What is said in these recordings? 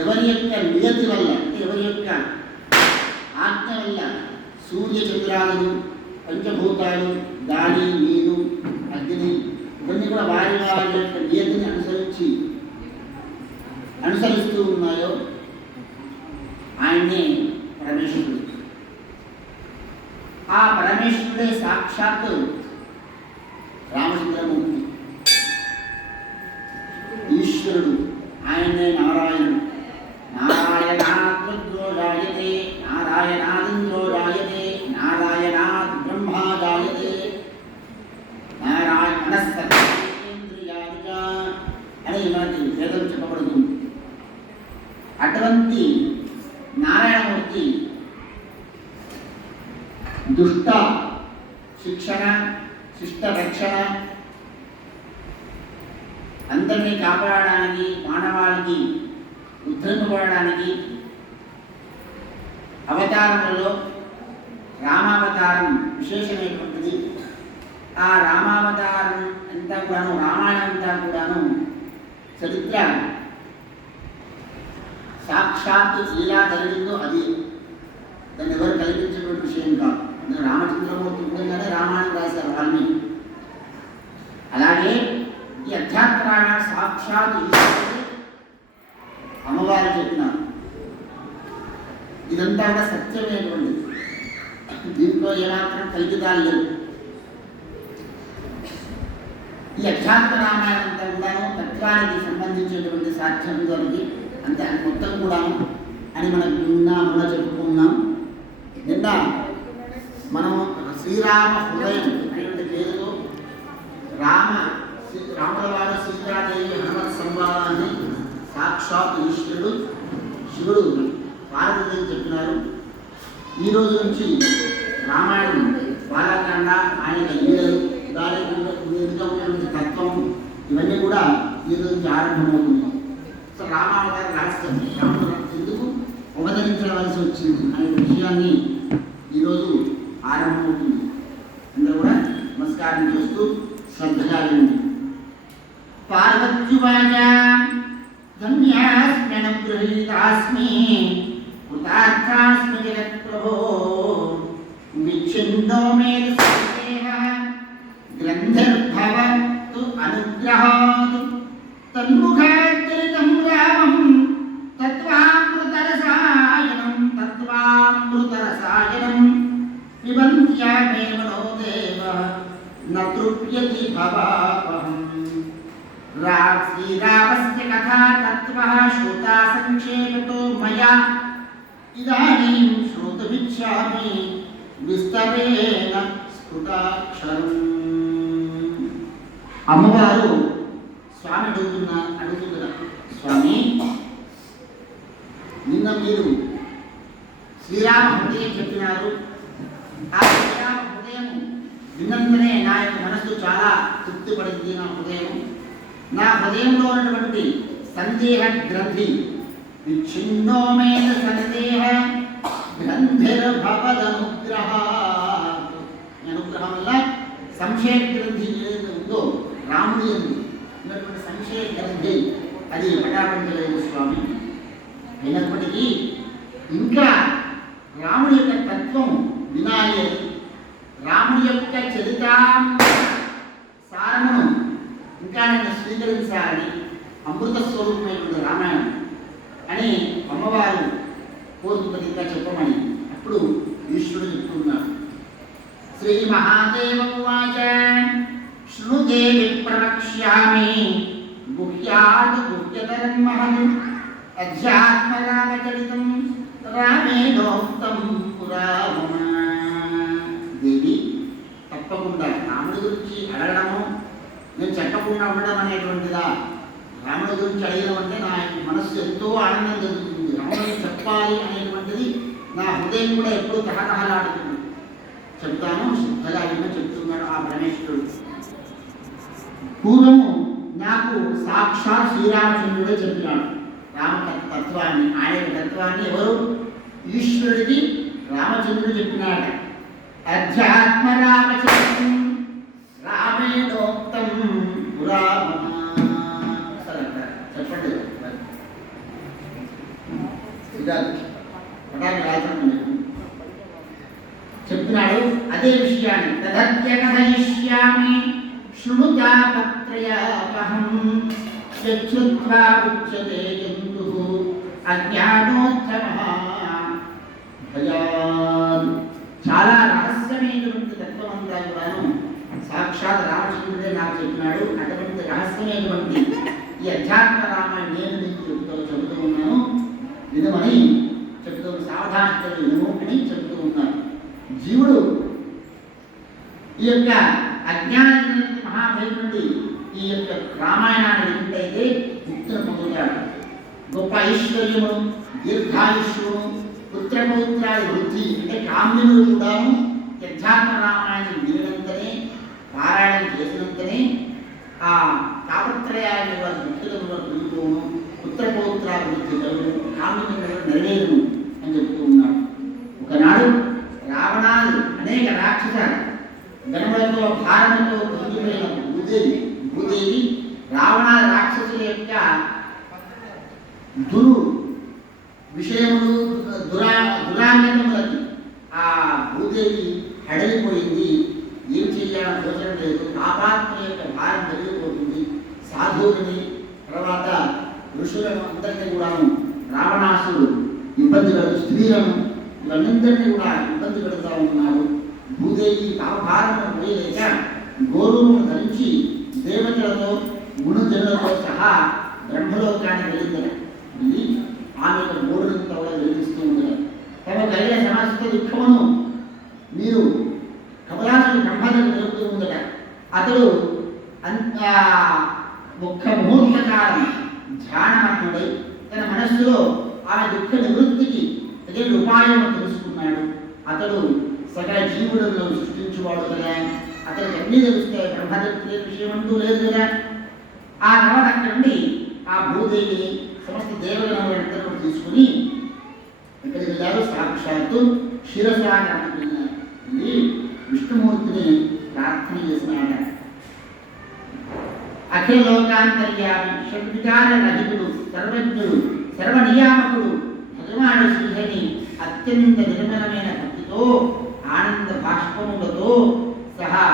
ఎవరి యొక్క నియతి వల్ల అంటే ఎవరి యొక్క ఆజ్ఞ వల్ల సూర్య చంద్రాదులు పంచభూతాలు గాలి నీరు అగ్ని ఇవన్నీ కూడా వారి వారి యొక్క నియతిని అనుసరిస్తూ ఉన్నాయో ఆయన్నే పరమేశ్వరుడు. ఆ పరమేశ్వరుడే సాక్షాత్తు రామచంద్రమూర్తి ఈశ్వరుడు. ఆయనే నారాయణుడు. నారాయణాద్రుద్రో జాయతే నారాయణాదింద్రో జాయతే నారాయణాద్ బ్రహ్మా జాయతే నారాయణ మనస్సేంద్రియానిక అని మనకి వేదం చెప్పబడుతుంది. అటువంటి నారాయణమూర్తి దుష్ట శిక్షణ శిష్ట రక్షణ అందరినీ కాపాడడానికి మానవాళికి ఉద్ధరింపబడడానికి అవతారములలో రామావతారం విశేషమైనటువంటిది. ఆ రామావతారం అంతా కూడాను రామాయణం అంతా కూడాను చరిత్ర సాక్షాత్తు ఇలా జరిగిందో అది దాన్ని ఎవరు కల్పించినటువంటి విషయం కాదు. రామచంద్రమూర్తి ఉండగానే రామాయణం రాశారు వాల్మీకి. అలాగే ఈ అధ్యాత్మ సాక్షాత్ అమ్మవారు చెప్పినారు. ఇదంతా కూడా సత్యమైనటువంటిది. దీంట్లో ఏమాత్రం కల్పితాలు లేవు. ఈ అధ్యాత్మ రామాయణం అంతా కూడాను తత్వానికి సంబంధించినటువంటి సాక్ష్యం దొరికి అంతే అది మొత్తం కూడాను అని మనం మొన్న చెప్పుకున్నాం. నిన్న మనం శ్రీరామ హృదయం అనేటువంటి పేరుతో రాముల వారు సీతాదేవి హనుమత్ సంవాదాన్ని సాక్షాత్ ఈశ్వరుడు శివుడు పార్వతీదేవి చెప్పినారు. ఈ రోజు నుంచి రామాయణం బాలకాండ ఆయన లీలలు దానికి ఉన్నటువంటి తత్వం ఇవన్నీ కూడా ఈ రోజు నుంచి ఆరంభమవుతుంది. సో రామావతార రహస్యం రాముడు ఎందుకు అవతరించవలసి వచ్చింది అనే విషయాన్ని ఈరోజు ఆరంభమవుతుంది. అందరూ కూడా నమస్కారం చేస్తూ శ్రద్ధగా వినండి. పార్వత్యువాచ ధన్యాస్మ్యనుగృహీతాస్మి కృతార్థాస్మి జగత్ప్రభో విచ్ఛిన్నో మే సందేహః గ్రంథిర్భవతు అనుగ్రహాత్ తన్ముఖాచరితం రామం తత్వామృతరసాయనం పిబంత్యామే మనోదేవ న తృప్యతి భవాపహం. శ్రీరామస్య కథా తత్వః శ్రుతా సంక్షేపతో మయా ఇదానీం శ్రోతుమిచ్ఛామి విస్తరేణ స్ఫుటాక్షరం. అమ్మవారు స్వామి అడుగుతున్నారు, స్వామి నిన్న మీరు శ్రీరామ హృదయం చెప్పినారు. ఆ శ్రీరామ హృదయం విన్నంతనే నా యొక్క మనస్సు చాలా తృప్తి పడింది. నా హృదయంలో ఉన్నటువంటి సందేహ గ్రంథి విచ్ఛిన్నో మే సందేహ గ్రంథిర్భవదనుగ్రహ. అనుగ్రహం వల్ల సంశయ గ్రంథి ఏదైతే ఉందో రాముడి ఉన్నటువంటి సంశయ గ్రంథి అది పటాపంచలేదు స్వామి. అయినప్పటికీ ఇంకా రాముడి యొక్క తత్వం వినాలి, రాముడి యొక్క చరితాంసారమును ఇంకా నేను స్వీకరించాలని అమృత స్వరూపమైనటువంటి రామాయణం అని అమ్మవారు కోరుతున్నది ఇంకా చెప్పమని. అప్పుడు ఈశ్వరుడు చెప్తున్నారు. శ్రీ మహాదేవ ఉవాచ శృణుతే విప్రవక్ష్యామి గుహ్యాత్ గుహ్యతరం మహత్ అధ్యాత్మరామచరితం రామేణోక్తం పురా మమ. దేవి, తప్పకుండా రాముడి గురించి అడగడము నేను చెప్పకుండా ఉండడం అనేటువంటిదా? రాముడి గురించి అడగడం అంటే నా మనస్సు ఎంతో ఆనందం జరుగుతుంది. రాముడిని చెప్పాలి అనేటువంటిది నా హృదయం కూడా ఎప్పుడూ తహతహలాడుతుంది. చెప్తాను, శ్రద్ధగా విన్న చెప్తున్నాడు ఆ పరమేశ్వరుడు. పూర్వము నాకు సాక్షాత్ శ్రీరామచంద్రుడే చెప్పినాడు రామ తత్వాన్ని. ఆయన తత్వాన్ని ఎవరు? ఈశ్వరుడికి రామచంద్రుడు చెప్పినాడ. అధ్యాత్మ రామచంద్రం రామేణోక్తం పురామణ. కాదు పటాన్ని రాల్చడం చెప్తున్నాడు. అదే విషయాన్ని తదత్య కథయిష్యామి శృణుతా పత్రయాపహం యచ్చుత్వా ఉచ్యతే జంతుః అజ్ఞానోత్తమః భయాద్. చాలా రహస్యమైనటువంటి తత్వం అంతా కూడాను సాక్షాత్ రామచంద్రుడే నాకు చెప్పినాడు. అటువంటి రహస్యమైనటువంటి ఈ అధ్యాత్మ రామాయణ నేను నీకు చెబుతూ ఉన్నాను, వినమని చెబుతూ సావధానతలు వినము అని చెబుతూ ఉన్నారు. జీవుడు ఈ యొక్క అజ్ఞానాన్ని మహాభయం నుండి ఈ యొక్క రామాయణాన్ని వింటైతే ముక్తిని పొందుతాడు. గొప్ప ఐశ్వర్యము, దీర్ఘాయుష్యము, పుత్రపౌత్రాది వృద్ధి అంటే కామ్యములు కూడాను అధ్యాత్మ రామాయణం వినినంతనే, పారాయణం చేసినంతనే ఆ తాపత్రయాన్ని వారి ముఖ్యులను పెరుగుతూను, పుత్రపౌత్రాభివృద్ధి కలుగు, కామ్యములను నెరవేరును అని చెప్తూ ఉన్నాడు. ఒకనాడు రావణాలు అనేక రాక్షస గణములతో భారములతో పొందిపోయిన భూదేవి రావణ రాక్షసుల యొక్క విషయములు దురాంగతములకి ఆ భూదేవి హడలిపోయింది. ఏం చేయాలని తోచడం లేదు. పాపాత్మ యొక్క భారం పెరిగిపోతుంది. సాధువుని తర్వాత ఋషులను అందరినీ కూడాను రావణాసుడు ఇబ్బంది పెడుతూ, స్త్రీలను ఇవన్నింటినీ కూడా ఇబ్బంది పెడుతూ ఉన్నారు. భూదేవి పాపభారమును పోయలేక గోరువును ధరించి దేవతలతో గుణజనులతో సహా బ్రహ్మలోకాన్ని వెళ్ళిందట. వెళ్ళి ఆమె యొక్క గోరునంతా కూడా వెలిగిస్తూ ఉంది. తమ కలిగిన సమస్త దుఃఖమును మీరు కమలాసుడు బ్రహ్మను నిలుపుతూ ఉందట. అతడు అంత ఒక్క ముహూర్త కాలం ధ్యానమగ్నుడై తన మనస్సులో ఆమె దుఃఖ నివృత్తికి తగిన ఉపాయం తెలుసుకున్నాడు. అతడు సకల జీవులను సృష్టించువాడు కదా, అతనికి అన్నీ తెలుస్తాయి. బ్రహ్మదత్తులే విషయం అంటూ లేదు కదా. ఆ తర్వాత అక్కడ నుండి ఆ భూదేవి సమస్త దేవతలను తీసుకుని ఇక్కడికి వెళ్ళారు. సాక్షాత్తు క్షీరసాగరానికి వెళ్ళారు. వెళ్ళి విష్ణుమూర్తిని ప్రార్థన చేసినాడ. అఖిల లోకాంతర్యామి, షడ్వికార రహితుడు, సర్వజ్ఞుడు, సర్వనియామకుడు భగవాను శ్రీహరి అత్యంత నిర్మలమైన భక్తితో ఆనంద బాష్పములతో సహా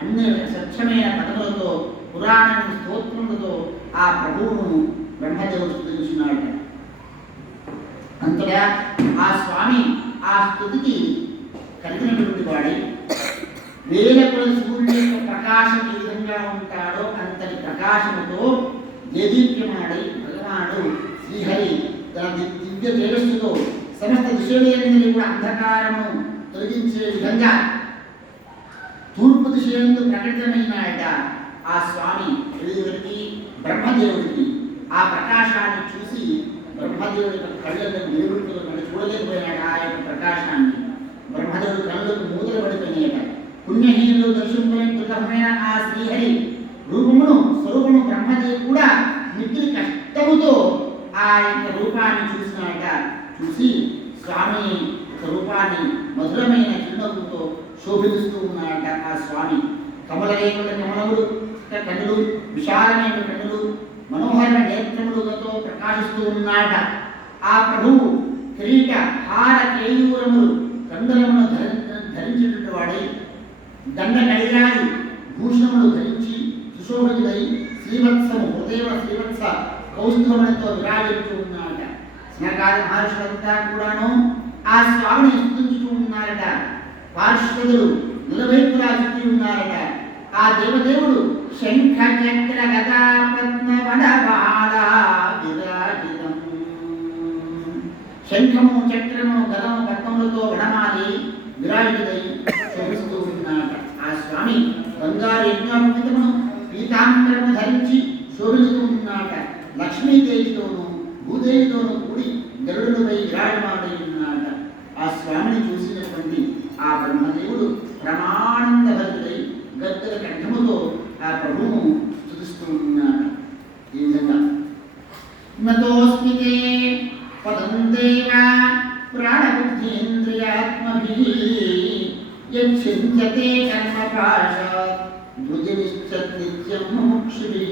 అన్ని స్వచ్ఛమైన పదములతో పురాణ స్తోత్రములతో ఆ ప్రభువును బ్రహ్మదేవుడు స్తుతించినాడు. అంతగా ఆ స్వామి ఆ స్తుతికి కలిగినటువంటి వాడి వేల కొలది సూర్యుని యొక్క ప్రకాశం ఏ విధంగా ఉంటాడో అంతటి ప్రకాశముతో దేదీప్యమాడి భగవానుడు శ్రీహరి తన దివ్య తేజస్సుతో సమస్త దిశలందరి కూడా అంధకారము తొలగించే విధంగా తూర్పు దిశయందు ప్రకటితమైనాయట. ఆ స్వామి ఎదురికి బ్రహ్మదేవుడికి ఆ ప్రకాశాన్ని చూసి బ్రహ్మదేవుడి యొక్క కళ్ళను నిలుపుతూ చూడలేకపోయినాడు. ఆ యొక్క ప్రకాశాన్ని బ్రహ్మదేవుడి కళ్ళకు మూతలు పడిపోయినాయట. పుణ్యహీనులు దర్శింపలేని దుర్లభమైన ఆ శ్రీహరి రూపమును స్వరూపము బ్రహ్మదేవి కూడా మిక్కిలి కష్టముతో ఆ యొక్క రూపాన్ని చూసినాట. చూసి స్వామి రూపాన్ని మధురమైన చిరునవ్వుతో శోభిస్తూ ఉన్నాడట. ఆ స్వామి కమలరేకుల కమలములు కన్నులు, విశాలమైన కన్నులు, మనోహర నేత్రములతో ప్రకాశిస్తూ ఉన్నాడట. ఆ ప్రభువు కిరీట హార కేయూరములు కండలమును ధరించినటువంటి వాడై దండ కైలాది భూషణములు ధరించి సుశోభితుడై శ్రీవత్సము హృదయ శ్రీవత్స కౌస్తుభములతో విరాజిస్తూ ఉన్నాడట. స్నకాద మహర్షులంతా కూడాను ఆ స్వామిని స్తుతించుతూ ఉన్నారట. పార్శ్వదులు నిలవైపులా చుట్టి ఉన్నారట. ఆ దేవదేవుడు శంఖ చక్ర గదా పద్మ వనమాల విరాజితం. శంఖము చక్రము గదము పద్మములతో వనమాలి విరాజితుడై శోభిస్తూ ఉన్నాడట. ఆ స్వామి బంగారు యజ్ఞోపవీతమును పీతాంబరము ధరించి శోభిస్తూ ఉన్నాడట. లక్ష్మీదేవితోనూ భూదేవితోనూ కూడి గరుడుపై విరాజమానై ఉన్నాడట. ఆ స్వామిని చూసినటువంటి ఆ బ్రహ్మదేవుడు ప్రమానంద భరితుడై గద్దల కంఠముతో ఆ ప్రభువును స్తుతిస్తూ ఉన్నాడు. ఈ విధంగా నతోస్మితే పదం దేవ ప్రాణబుద్ధీంద్రియాత్మభిః యచ్చింద్యతే కర్మపాశాత్ భుజనిశ్చత్ నిత్యం ముముక్షుభిః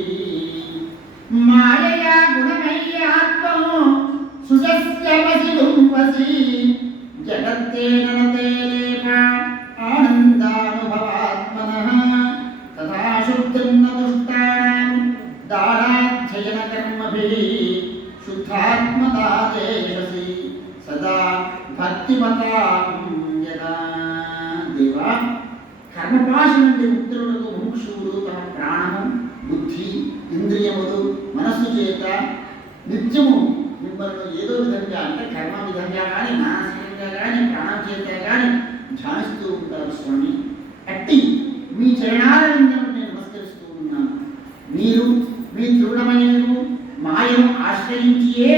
మాయయా గుణమయ్యాత్మో సుజస్యవసిలుంపసి జగత్తేనతే లేప ఆనందానుభవాత్మనః తథా శుద్ధిర్న దుష్టానాం దారాధ్యయన కర్మభిః శుద్ధాత్మతా దేశసి సదా భక్తిమతాం యదా. దేవా, కర్మపాశం నుండి ముక్తులకు ముముక్షువులు తమ ప్రాణము, బుద్ధి, ఇంద్రియములు, మనస్సు చేత నిత్యము మిమ్మల్ని ఏదో విధంగా, అంటే కర్మ విధంగా కానీ, మానసికంగా కానీ, ప్రాణం చేత కానీ ధ్యానిస్తూ ఉంటారు స్వామి. అట్టి మీ చరణాలను నేను నమస్కరిస్తూ ఉన్నాను. మీరు మీ దృఢమైన మాయను ఆశ్రయించియే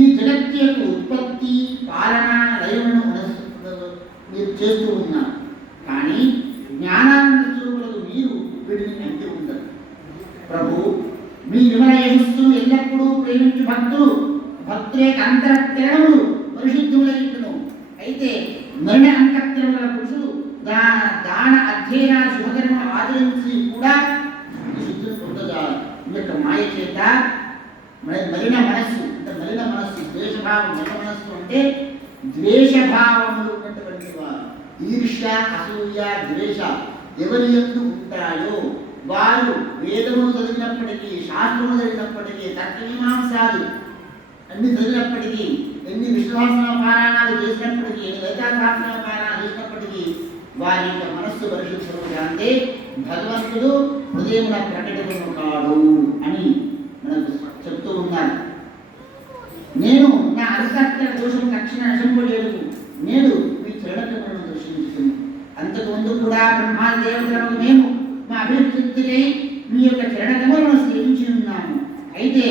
ఈ జగత్తు యొక్క ఉత్పత్తి, పాలన, లయమును మీరు చేస్తూ ఉన్నారు. కానీ జ్ఞానానంద స్వరూపులకు మీరు వీటిని అంటి ఉండరు. ప్రభు, మీ విమల యశస్సు ఎల్లప్పుడూ ప్రేమించు భక్తులు, భక్తుల యొక్క అంతఃకరణములు పరిశుద్ధములైనను. అయితే మరణ అంతఃకరణముల పురుషులు దాన అధ్యయన శుభకర్మను ఆచరించి కూడా ఈ శుద్ధిని పొందజాలి. ఈ యొక్క మాయ చేత మలిన మనస్సు, అంటే మలిన మనస్సు, ద్వేషభావం. మలిన మనస్సు అంటే ద్వేషభావములు ఉన్నటువంటి వారు. ఈర్ష్య, అసూయ, ద్వేష ఎవరి యందు ఉంటాయో వారు వేదములు చదివినప్పటికీ, శాస్త్రములు చదివినప్పటికీ, తర్కమీమాంసాలు అన్ని చదివినప్పటికీ, ఎన్ని విశ్వాసన పారాయణాలు చేసినప్పటికీ, ఎన్ని లలితాశాస్త్ర పారాయణాలు చేసినప్పటికీ వారి యొక్క మనస్సు పరిశుద్ధము అంటే భగవంతుడు హృదయమున ప్రకటనము కాడు అని మనకు చెప్తూ ఉన్నారు. నేను నా అంతఃకరణ దోషం తక్షణ నశింపజేయకు నేడు మీ చరణకములను దర్శించుకుని. అంతకుముందు కూడా బ్రహ్మాదేవతలను మేము మా అభివృద్ధికై మీ యొక్క చరణకములను సేవించి ఉన్నాము. అయితే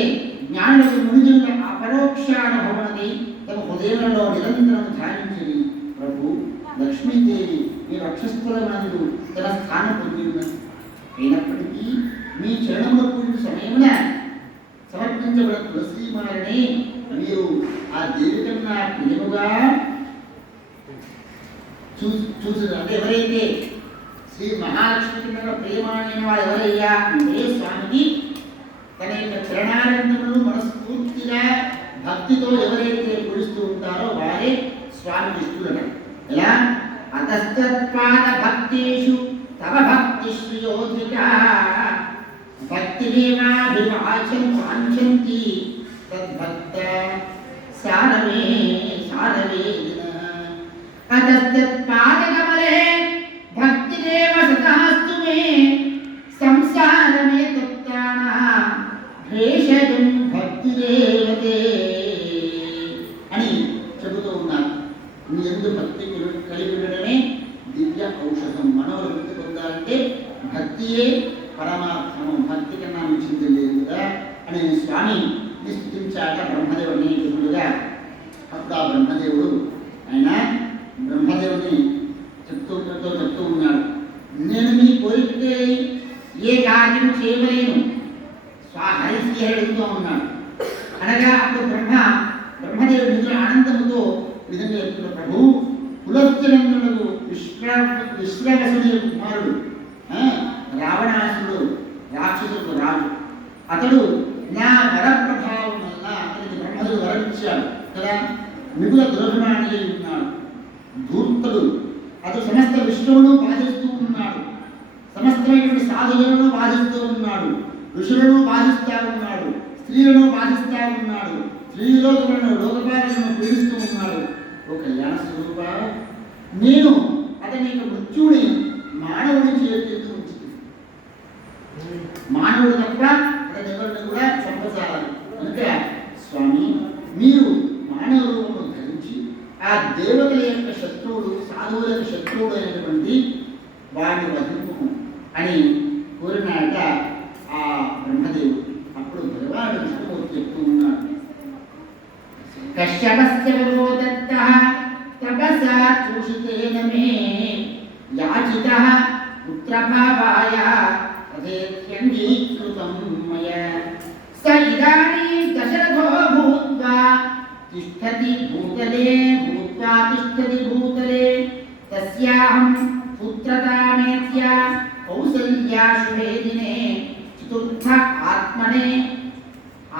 జ్ఞానులకు మునిజనుల అపరోక్షానుభవనది తమ హృదయంలో నిరంతరం ధ్యానించని ప్రభు లక్ష్మీదేవి మీ వక్షస్థలమందు తన స్థానం పొంది ఉన్నది. అయినప్పటికీ మీ చరణముల పూజ సమయమున సమర్పించబడిన తులసీమాలని మీరు ఆ దేవి కన్నా ప్రియముగా చూసి, అంటే ఎవరైతే శ్రీ మహాలక్ష్మి కన్నా ప్రియమైన వాడు ఎవరయ్యా అంటే స్వామికి తన యొక్క చరణానందములు మనస్ఫూర్తిగా భక్తితో ఎవరైతే పూజిస్తూ ఉంటారో వారే స్వామికి ఇష్టులట. ఎలా? అతస్తత్పాద భక్తేషు తవ భక్తి శ్రేయోధిక భక్తిరేవాభివాచం వాంఛంతి తద్భక్త సారమే సారవేదిన. అతస్తత్పాదకమలే భక్తిరేవ సదాస్తు మే సంసారమే తత్తానా భేషజం భక్తిరేవతే అని చెబుతూ ఉన్నారు. మీ యందు భక్తి కలిగి ఉండడమే దివ్య ఔషధం. మనవులు వృద్ధి పొందాలంటే భక్తియే పరమాత్మము, భక్తి కన్నా మించింది లేదు కదా అని స్వామి స్థుతించాక బ్రహ్మదేవుని ఎదురుగా. అప్పుడు ఆ బ్రహ్మదేవుడు ఆయన బ్రహ్మదేవుని చెప్తూ ఉన్నాడు, నేను మీ కోరికకే ఏ కార్యం చేయలేను హరిశ్రీ అడుగుతూ ఉన్నాడు. అనగా అప్పుడు బ్రహ్మదేవుడు నిజ ఆనందముతో విధంగా చెప్తున్న ప్రభు కులస్థిరంగుడు విశ్రవసుని కుమారుడు, రావణాసుడు, రాక్షసుడు రాజు. అతడు నా వర ప్రభావం వల్ల అతనికి బ్రహ్మదేవుడు వరం ఇచ్చాడు కదా. మిగుల దురభిమాని అయి ఉన్నాడు, ధూర్తుడు. అతడు సమస్త విష్ణువును బాధిస్తూ ఉన్నాడు, సమస్తమైనటువంటి సాధువులను బాధిస్తూ ఉన్నాడు, ఋషులను బాధిస్తూ ఉన్నాడు, స్త్రీలను బాధిస్తూ ఉన్నాడు, స్త్రీలోకలను లోకపాలను పీడిస్తూ ఉన్నాడు. ఓ కళ్యాణ స్వరూప, నేను అతని యొక్క మృత్యువుని మానవుడి చేతికి ఉంచుతుంది. మానవుడు తప్ప అతని ఎవరిని కూడా చంపసాలి. కనుక స్వామి మీరు మానవ రూపము ధరించి ఆ దేవతల యొక్క శత్రువుడు, సాధువుల యొక్క శత్రువుడు అయినటువంటి వాడిని వధింపు అని కోరినాట ఆ బ్రహ్మదేవుడు. అప్పుడు భగవానుడు విష్ణుమూర్తి చెప్తూ ఉన్నాడు, కశ్యపస్య దత్తః తపసా చూషితేన మే యాచితః పుత్రభావాయ తథేత్యంగీకృతం మయా స ఇదానీం దశరథో భూత్వా తిష్టతి భూతలే తస్యాహం పుత్రతామేత్య కౌసల్యా శుభే దినే చతుర్థ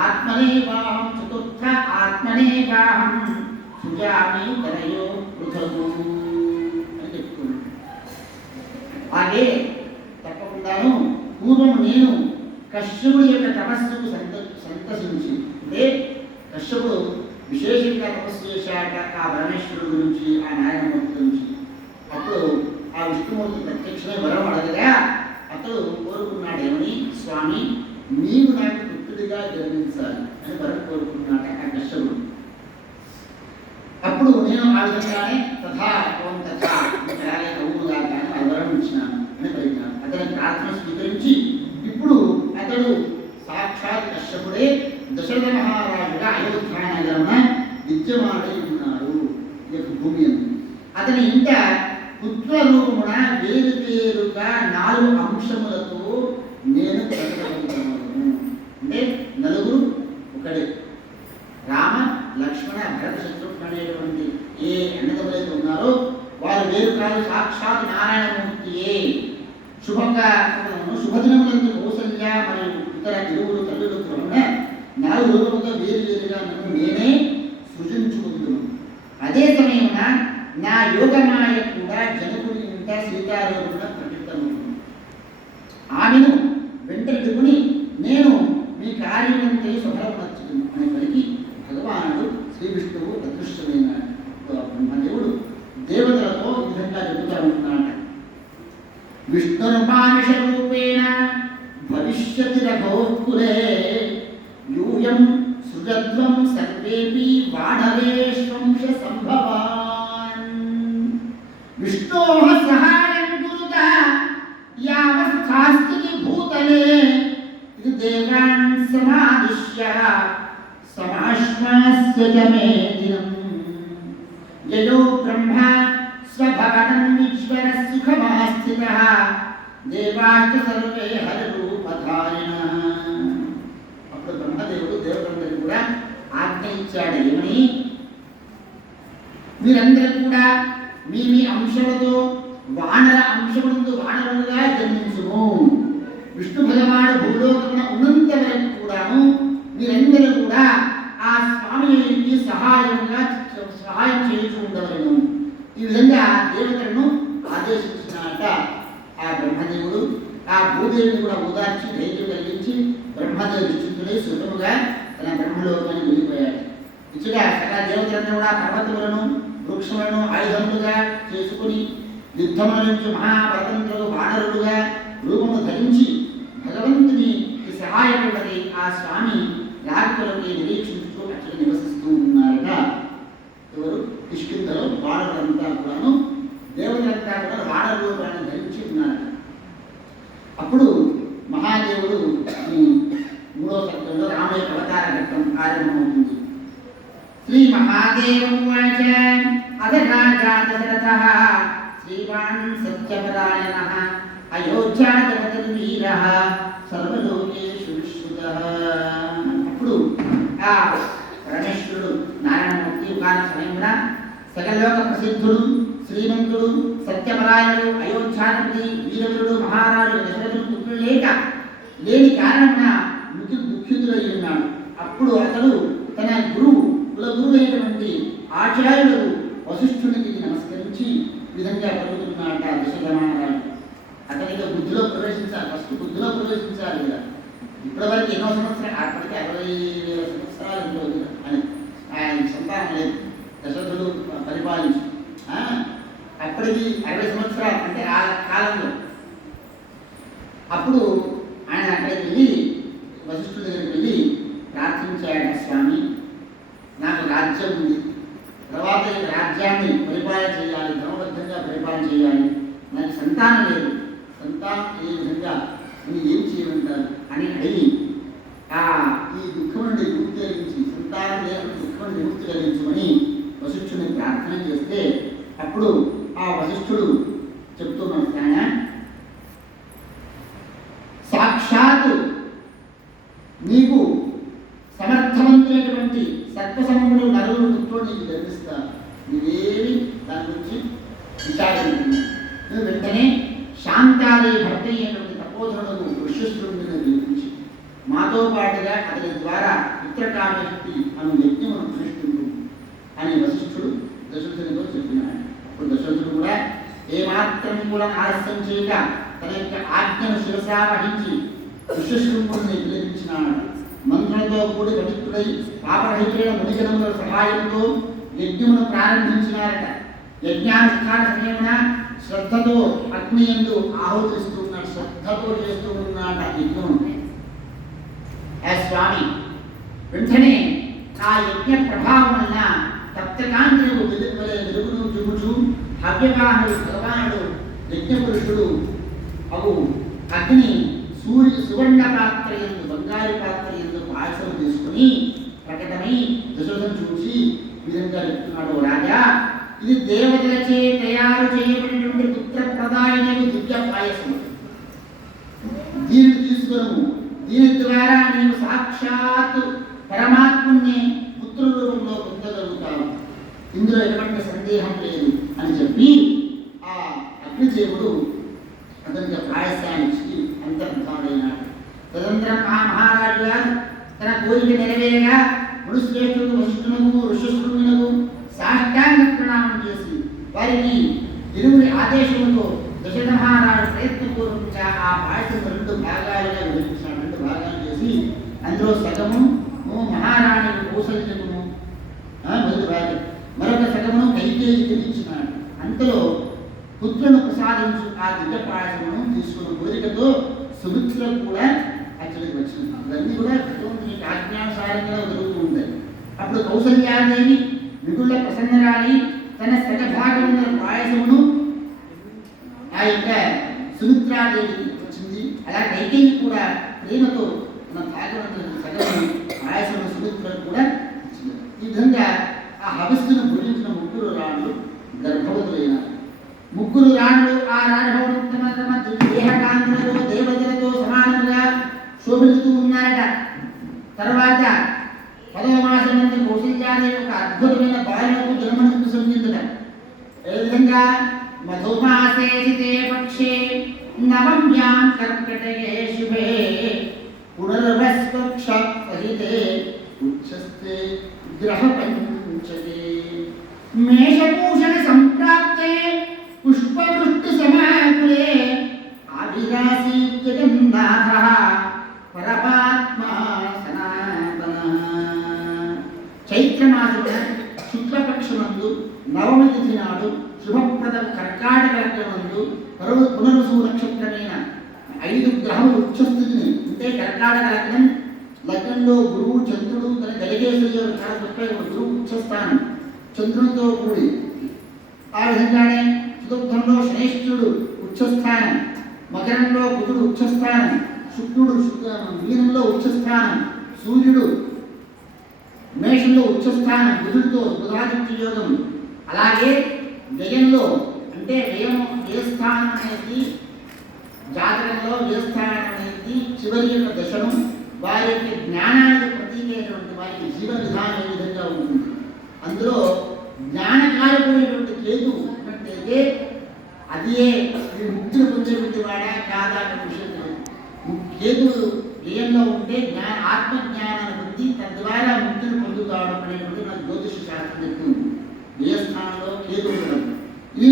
ఆత్మనేవాహం చతుర్థ ఆత్మనేవాహం సుజామి తనయో పృథగు అని చెప్తున్నాడు. అలాగే తప్పకుండాను పూర్వం నేను కశ్యపుడి యొక్క తపస్సుకు సంతసించి, అంటే కశ్యపుడు విశేషంగా తపస్సు చేశాక ఆ పరమేశ్వరుడు గురించి, ఆ నారాయణమూర్తి గురించి. అప్పుడు ఆ విష్ణుమూర్తి ప్రత్యక్షమే వరం అడగగా అతడు కోరుకున్నాడు ఏమని, స్వామి నీవు నాకు పుత్రుడిగా జన్మించాలి అని వరం కోరుకున్నాడు ఆ కశ్యపుడు. అప్పుడు నేను ఆ విధంగానే తథా ఓం తథా అవునుగా కానీ ఆ వరం ఇచ్చినాను అని పలికినాను. అతని ప్రార్థన స్వీకరించి ఇప్పుడు అతడు సాక్షాత్ కశ్యపుడే దశరథ మహారాజుగా అయోధ్య నగరమున విద్యమానై ఉన్నాడు. ఈ యొక్క భూమి అందు అతని ఇంట పుత్ర రూపమున వేరు వేరుగా 4 అంశములతో నేను ప్రకటన. అంటే నలుగురు ఒకడే, రామ లక్ష్మణ భరత శత్రుఘ్న అనేటువంటి ఏ అన్నదములైతే ఉన్నారో వారు వేరు కాదు, సాక్షాత్ నారాయణమూర్తియే. శుభదినములందు కౌసల్య మరియు ఇతర ఇరువురు తల్లులు కూడా 4 రూపములుగా వేరు వేరుగా నన్ను నేనే సృజించుకుంటున్నాను. అదే సమయమున నా యోగమాయ కూడా జనకుడి ఇంట సీతారూపమున ప్రకటితమవుతుంది. ఆమెను వెంటబెట్టుకుని నేను మీ కార్యమంతే శుభ్రపరచుకుని అని పలికి భగవానుడు శ్రీ విష్ణువు అదృశ్యమైన బ్రహ్మదేవుడు దేవతలతో ఈ విధంగా చెబుతూ ఉంటున్నాడు. విష్ణుర్మానుష రూపేణ భవిష్యతి రఘోకులే యూయం సృజధ్వం సర్వేపి వానరేష్వంశ సంభవాన్. విష్ణోః సహాయం కురుత యావస్థాస్తి భూతలే ఇది దేవాన్ సమాదిశ్య సమాశ్వాస్య చ మే దినం. యయో బ్రహ్మ స్వభవనం ఈశ్వర సుఖమాస్థితః దేవాశ్చ సర్వే హరిరూపధారిణః. అప్పుడు బ్రహ్మదేవుడు దేవతలందరికీ కూడా ఆజ్ఞ ఇచ్చాడు ఏమని, మీరందరూ కూడా మీ మీ అంశములతో వానర అంశములందు వానరులుగా జన్మించుము. విష్ణు భగవానుడు భూలోకమున ఉన్నంత వరకు కూడాను మీరందరూ కూడా ఆ స్వామికి సహాయం చేస్తూ ఉండవలను. ఈ విధంగా దేవతలను ఆదేశించినట ఆ బ్రహ్మదేవుడు. ఆ భూదేవిని కూడా ఓదార్చి ధైర్యం కలిగించి బ్రహ్మదేవుడు నిశ్చింతుడై సుఖముగా తన బ్రహ్మలోకానికి వెళ్ళిపోయాడు. ఇచ్చగా సకల దేవతలను కూడా పర్వతములను వృక్షములను ఆయుధములుగా చేసుకుని యుద్ధముల నుంచి మహాపరతంత్రులు వానరులుగా రూపము ధరించి భగవంతుని సహాయపడి ఆ స్వామి రాకులకి నిరీక్షించుతూ అక్కడ నివసిస్తూ ఉన్నారట. ఎవరు? కిష్కింధలో వానరులంతా కూడాను దేవతలంతా కూడా వానర రూపాన్ని ధరించి ఉన్నారట. అప్పుడు మహాదేవుడు 3వ సర్గంలో రామయ్య అవతార ఘట్టం ఆరంభమవుతుంది. శ్రీ మహాదేవం వాచ అధరాజా దశరథః శ్రీవాన్ సత్యపరాయణః అయోధ్యాజగత్ వీరః సర్వలోకేషు విశ్రుతః. అప్పుడు ఆ పరమేశ్వరుడు నారాయణమూర్తి ఒకనొక సమయంలో సకలలోక ప్రసిద్ధుడు శ్రీమంతుడు సత్యపరాయణుడు అయోధ్యాధిపతి వీరవరుడు మహారాజు దశరథుడు పుత్రులు లేని కారణమున దుఃఖితుడై ఉన్నాడు. అప్పుడు అతడు తన కులగురువైనటువంటి ఆచార్యుడు వశిష్ఠునికి నమస్కరించి విధంగా పలుకుతున్నాడట దశరథ మహారాజు. అతనికి బుద్ధిలో ప్రవేశించాలి, ఫస్ట్ బుద్ధిలో ప్రవేశించాలి కదా. ఇప్పటివరకు ఎన్నో సంవత్సరాలు, అప్పటికి 60,000 సంవత్సరాలు అని ఆయన సంతానం లేదు దశరథుడు పరిపాలించి. అప్పటికి 60 సంవత్సరాలు అంటే ఆ కాలంలో. అప్పుడు ఆయన అక్కడికి వెళ్ళి వశిష్ఠుడి దగ్గరికి వెళ్ళి ప్రార్థించాడు, స్వామి నాకు రాజ్యం ఉంది, తర్వాత ఈ రాజ్యాన్ని పరిపాలన చేయాలి, ధర్మబద్ధంగా పరిపాలన చేయాలి, నాకు సంతానం లేదు, సంతానం ఏ విధంగా మీరు ఏం చేయమంటారు అని అడిగి ఈ దుఃఖం నుండి విముక్తి కలిగించి సంతానం లేకుండా దుఃఖం విముక్తి కలిగించమని వశిష్ఠుని ప్రార్థన చేస్తే అప్పుడు ఆ వశిష్ఠుడు చెప్తున్నాడు, ఆయన సాక్షాత్ నీకు సమర్థవంతులైనటువంటి సర్వసమములు నలుగురు పుత్రుడు నీకు జన్మిస్తారు, నువ్వేమి దాని గురించి విచారించింది. నువ్వు వెంటనే శాంతాలే భర్త అయినటువంటి తపోధనుడు ఋష్యశృంగిని పిలిపించి మాతో పాటుగా అతని ద్వారా పుత్రకామశక్తి అను యజ్ఞమును అనుష్ఠించు అని వశిష్ఠుడు దశరథునితో చెప్పినాడు. అప్పుడు దశరథుడు కూడా ఏమాత్రం కూడా ఆలస్యం చేయక తన యొక్క ఆజ్ఞను శిరసా వహించి ఋష్యశృంగుడిని పిలిపించినాడు. మంత్రులతో కూడి పవిత్రుడై పాపరహితుడైన మునిజనముల సహాయంతో యజ్ఞమును ప్రారంభించినారట. యజ్ఞానుష్ఠాన సమయమున శ్రద్ధతో అగ్ని యందు ఆహుతిస్తూ ఉన్నాడు. శ్రద్ధతో చేస్తూ ఉన్నాడ యజ్ఞము. ఆ స్వామి వెంటనే ఆ యజ్ఞ ప్రభావం వలన తప్తకాంతులు వెలుగును చూపుచు హవ్యవాహనుడు భగవానుడు యజ్ఞపురుషుడు అవు అగ్ని సువర్ణ పాత్ర యందు బంగారు పాత్ర యందు పాయసం తీసుకుని ప్రకటమై దశరథుని చూసి విధంగా చెప్తున్నాడు, రాజా ఇది దేవతలచే తయారు చేయబడినటువంటి పుత్రప్రదాయనకు దివ్య పాయసం. దీనిని తీసుకును, దీని ద్వారా నీవు సాక్షాత్ పరమాత్మని పుత్ర రూపంలో పొందగలుగుతావు, ఇందులో ఎటువంటి సందేహం లేదు అని చెప్పి ఆ అగ్నిదేవుడు అతనికి పాయసానికి అంతర్ధానైనాడు. తదనంతరం ఆ మహారాజు గారు తన కోరిక నెరవేరగా మునుశ్రేష్ఠుడు వశిష్ఠునకు ఋష్యశృంగునకు సాష్టాంగ ప్రణామం చేసి వారికి ఇరువురి ఆదేశంతో దశరథ మహారాజు ప్రయత్నపూర్వకంగా ఆ పాయసం 2 భాగాలుగా విభజించాడు. 2 భాగాలు చేసి అందులో సగము మహారాణి కౌసల్యమును మొదటి భాగం, మరొక సగమును కైకేయికి ఇచ్చినాడు. అంతలో పుత్రులను ప్రసాదించు ఆ దివ్య పాయసమును తీసుకున్న కోరికతో సుమిత్ర కూడా అక్కడికి వచ్చింది. ఇవన్నీ కూడా భగవంతుని ఆజ్ఞానుసారంగా జరుగుతూ ఉంటాయి. అప్పుడు కౌసల్యాదేవి మిగుళ్ళ ప్రసన్నరాలి తన సగభాగమున్న పాయసమును ఆ యొక్క సుమిత్రాదేవికి వచ్చింది. అలా కైకేయి కూడా ప్రేమతో తన భాగవంతుని సగము పాయసమును సుమిత్రకు కూడా ఇచ్చింది. ఈ విధంగా ఆ హవిస్సును భుజించిన 3 రాణులు గర్భవతులైనారు. 3 రాణులు ఆ రాజభవనం తమ తమ దేహకాంతులతో దేవతలతో సమానముగా శోభిస్తూ ఉన్నారట. తర్వాత 10వ మాసం నుండి కౌసల్యాదేవి ఒక అద్భుతమైన బాలులకు జన్మను సంధించట. ఏ విధంగా మధుమాసే శితే పక్షే నవమ్యాం కర్కటకే శుభే పునర్వస్పక్ష సహితే ఉచ్ఛస్తే గ్రహ పంచకే మేషభూషణ సంప్రాప్తే పుష్పవృష్టి సమాకులే ఆవిరాసి జగన్నాథ పరమాత్మా సనాతనః. చైత్రమాసమున శుక్లపక్షమందు నవమి తిథి నాడు శుభప్రద కర్కాటక లగ్నమందు పునరుసు నక్షత్రమైన 5 గ్రహములు ఉచ్చస్థితిని, అంటే కర్కాటక లగ్నంలో గురువు చంద్రుడు తన గలిగేశ్వరుడు చాలా గొప్ప గురువు ఉచ్చస్థానం చంద్రునితో కూడి, ఆ విధంగానే చతుర్థంలో శనేశ్వరుడు ఉచ్చస్థానం, మకరంలో బుధుడు ఉచ్చస్థానం, శుక్రుడు మీనంలో ఉచ్చస్థానం, సూర్యుడు మేషంలో ఉచ్చస్థానం బుధుడితో బుధాదిత్య యోగం. అలాగే వ్యయంలో అంటే వ్యయస్థానం అనేది జాతకంలో వ్యయస్థానం అనేది చివరి యొక్క దశను వారి యొక్క జ్ఞానానికి ప్రతీకైనటువంటి వారికి జీవన విధానం ఏ విధంగా ఉంటుంది. అందులో జ్ఞానకారకుడైనటువంటి కేతు ఉన్నట్టయితే అదే ముక్తిని పొందేటువంటి వాడా కాదా అనే విషయం లేదు. కేతు వ్యయంలో ఉంటే ఆత్మజ్ఞానాన్ని పొంది తద్వారా ముక్తిని పొందుతాడు అనేటువంటి నాకు జ్యోతిష శాస్త్రం చెప్తుంది. వ్యయస్థానంలో కేతు ఉండడం, ఈ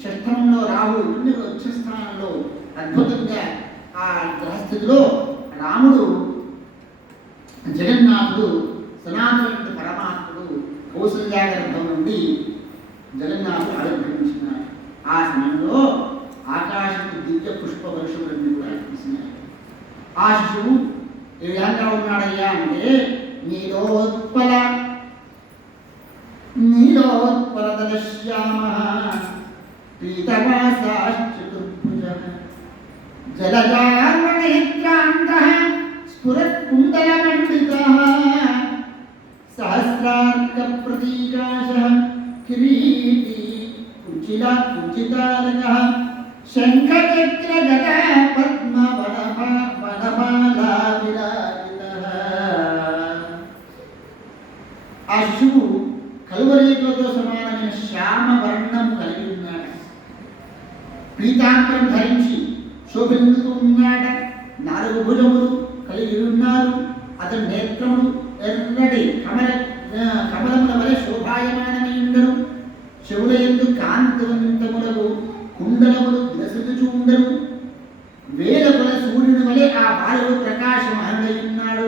షష్ఠమంలో రాహు, ఇన్ని ఉచ్చస్థానంలో అద్భుతంగా ఆ గ్రహస్థితిలో రాముడు జగన్నాథుడు సనాతన పరమాత్ముడు కౌసల్యా గర్భం నుండి జగన్నాథుడు ఆవిర్భవించినాడు. ఆ సమయంలో ఆకాశపు దివ్య పుష్ప వర్షములన్నీ కూడా కురిసినాయి. ఆ శిశువు ఏ విధంగా ఉన్నాడయ్యా అంటే నీలోత్పలదశ్యామః పీతవాసాశ్చతుర్భుజః జలజార్వనేత్రాంతః స్ఫురత్కుండలమండితః సహస్రార్కప్రతీకాశః కిరీటీ కుచితాలకః శంఖచక్రగదా పద్మవనమాలా విరాజితః. ఆ శిశువు కలువరేకులతో సమానమైన శ్యామ వర్ణం కలిగి ఉన్నాడు. పీతాంబరం ధరించి శోభిల్లుతూ ఉన్నాడు. 4 భుజములు కలిగి ఉన్నాడు. ఉన్నారు. అతని నేత్రములు ఎర్రటి కమలముల వలె శోభాయమానమై ఉండను. చెవుల యందు కాంతివంతములకు కుండలములు విలసిల్లుచూ ఉండను. వేలకుల సూర్యుని వలె ఆ బాలుడు ప్రకాశమానుడై ఉన్నాడు.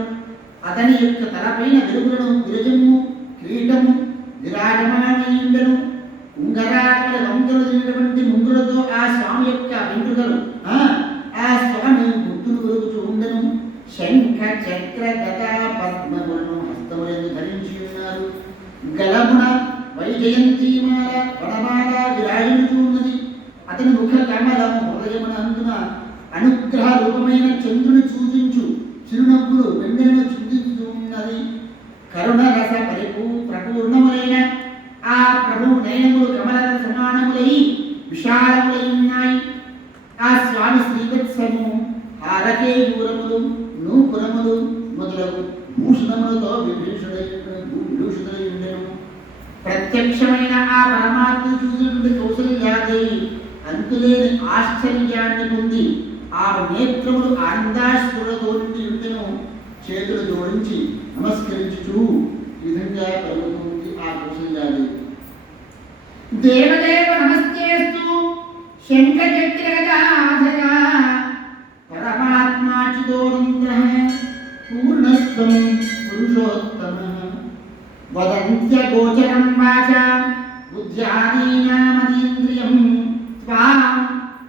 అతని యొక్క తలపైన వెలుగులను విరజము కిరీటము విరాజమానమై ఉండను. ఉంగరాల వంకలు తినటువంటి ముంగులతో ఆ స్వామి యొక్క వెంట్రుకలు ఆ స్వామి గుర్తులు వెలుగుతూ ఉండను. శంఖ చక్ర గదా పద్మములను హస్తములందు ధరించి ఉన్నారు. గలమున వైజయంతిమాల వనమాల విరాజిల్లుతూ ఉన్నది. అతని ముఖ కమలము హృదయమునందున అనుగ్రహ రూపమైన చంద్రుని సూచించు చిరునవ్వులు వెండెను చిందిస్తూ ఉన్నది. కరుణ రస ప్రపూర్ణములైన ఆ ప్రభు నయనములు కమల సమానములై విశాలములై ఉన్నాయి. ఆ స్వామి శ్రీవత్సము హారకేయూరములు నూపురములు మొదలగు భూషణములతో విభూషితులై ఉండెను. ప్రత్యక్షమైన ఆ పరమాత్మ చూసినటువంటి కౌసల్యాదేవి అంతులేని ఆశ్చర్యాన్ని పొంది ఆ నేత్రములు ఆనందాశ్రులతో నిండి ఉండెను. చేతులు జోడించి నమస్కరించుచూ ఈ విధంగా పలుకుతుంది ఆ కౌసల్యాదేవి. దేవదేవ నమస్తేస్తు శంఖచక్రగదాధర పరమాత్మాచిదోరంధ్రః పూర్ణస్త్వం పురుషోత్తమః వదంత్యగోచరం వాచా బుద్ధ్యాదీనామదీంద్రియం త్వాం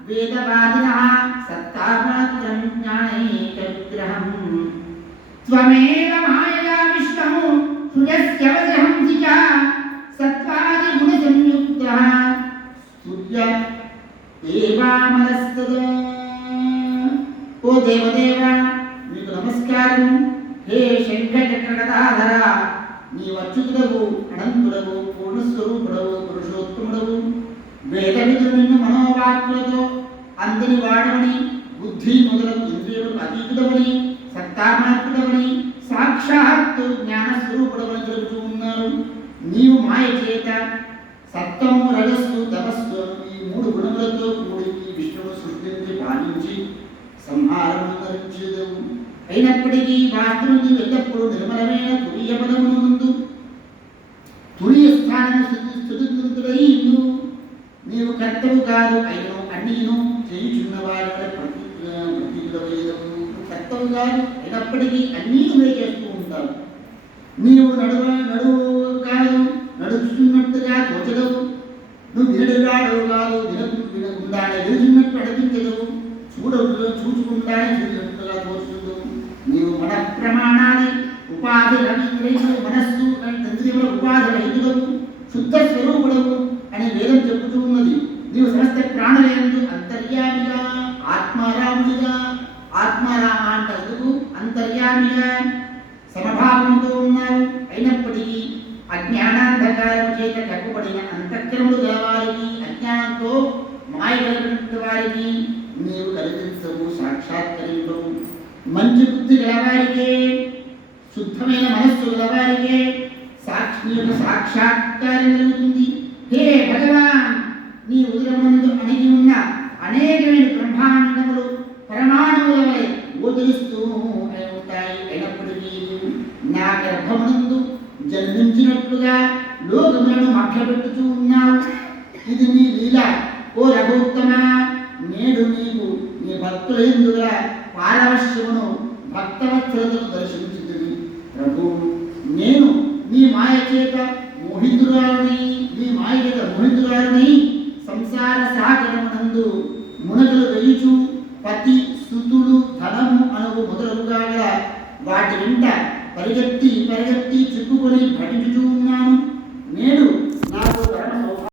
వేదవాదినః సత్తామాత్రం జ్ఞానైకవిగ్రహం త్వమేవ మాయా విష్ణు సృజస్య వజహంసి చ సత్వాది గుణ సంయుక్తః సూర్య ఏవామనస్తదా. ఓ దేవదేవ మీకు నమస్కారం. హే శంఖచక్రగదాధర, నీవు అచ్యుతుడవు, అనంతుడవు, పూర్ణస్వరూపుడవు, పురుషోత్తముడవు. వేదవిధులు నిన్ను మనోవాక్యులతో అందని వాడవని, బుద్ధి మొదలగు ఇంద్రియములకు అతీతుడవని, సత్తామాత్రుడవని, సాక్షాత్తు జ్ఞానస్వరూపుడవని తెలుపుతూ ఉన్నారు. నీవు మాయ చేత సత్వము రజస్సు తపస్సు ఈ మూడు గుణములతో కూడి ఈ విష్ణువు సృష్టించి పాలించి సంహారము ధరించేదవు. అయినప్పటికీ వాస్తువుని ఎల్లప్పుడూ నిర్మలమైన తురియ పదముల ముందు తురియ స్థానము స్థుతితుడై నీవు కర్తవు కాదు అయినను అన్నీను చేయుచున్న వారి ప్రతీకుడవేదవు. కర్తవు కాదు అయినప్పటికీ అన్నీ నువ్వే చేస్తూ ఉంటావు. నీవు నడువు కాదు నడుచుతున్నట్టుగా తోచదవు. నువ్వు వినడుగాడవు కాదు వినకుండానే వినుచున్నట్టు అనిపించదవు. చూచుకుండానే చూసినట్టుగా తోచుతుందవు. నీవు మన ప్రమాణాన్ని ఉపాధి మనస్సు ఇంద్రియముల ఉపాధి రహితుడవు, శుద్ధ స్వరూపుడవు అని వేదం చెబుతూ ఉన్నది. నీవు సమస్త ప్రాణులందు అంతర్యామిగా ఆత్మారాముడిగా, ఆత్మారామ అంటూ అంతర్యామిగా సమభావంతో ఉన్నావు. అయినప్పటికీ అజ్ఞానాంధకారము చేత కప్పబడిన అంతఃకరములు గలవారికి, అజ్ఞానంతో మాయగలిగిన వారికి నీవు కలిగించవు, సాక్షాత్కరించవు. మంచి బుద్ధి గలవారికే, శుద్ధమైన మనస్సు గలవారికే సాక్షాత్కారం జరుగుతుంది. హే భగవాన్, నీ ఉదరమునందు అణిగి ఉన్న అనేకమైన బ్రహ్మాండములు పరమాణువుల వలె గోచరిస్తూ ఉంటాయి. అయినప్పటికీ నా గర్భమునందు జన్మించినట్లుగా లోకములను మభ్యపెట్టుతూ ఉన్నావు. ఇది నీ లీల. ఓ రఘుత్తమ, నేడు నీవు నీ భక్తులందుగల పారవశ్యమును భక్తవత్సలతను దర్శించుతుంది. ప్రభు, నేను నీ మాయ చేత మోహితురాలని సంసార సాగరమునందు మునగలు వేయుచు పతి సుతులు ధనము అనువు మొదలుగా వాటి వెంట పరిగెత్తి చిక్కుకొని భటించుతూ ఉన్నాను. నేడు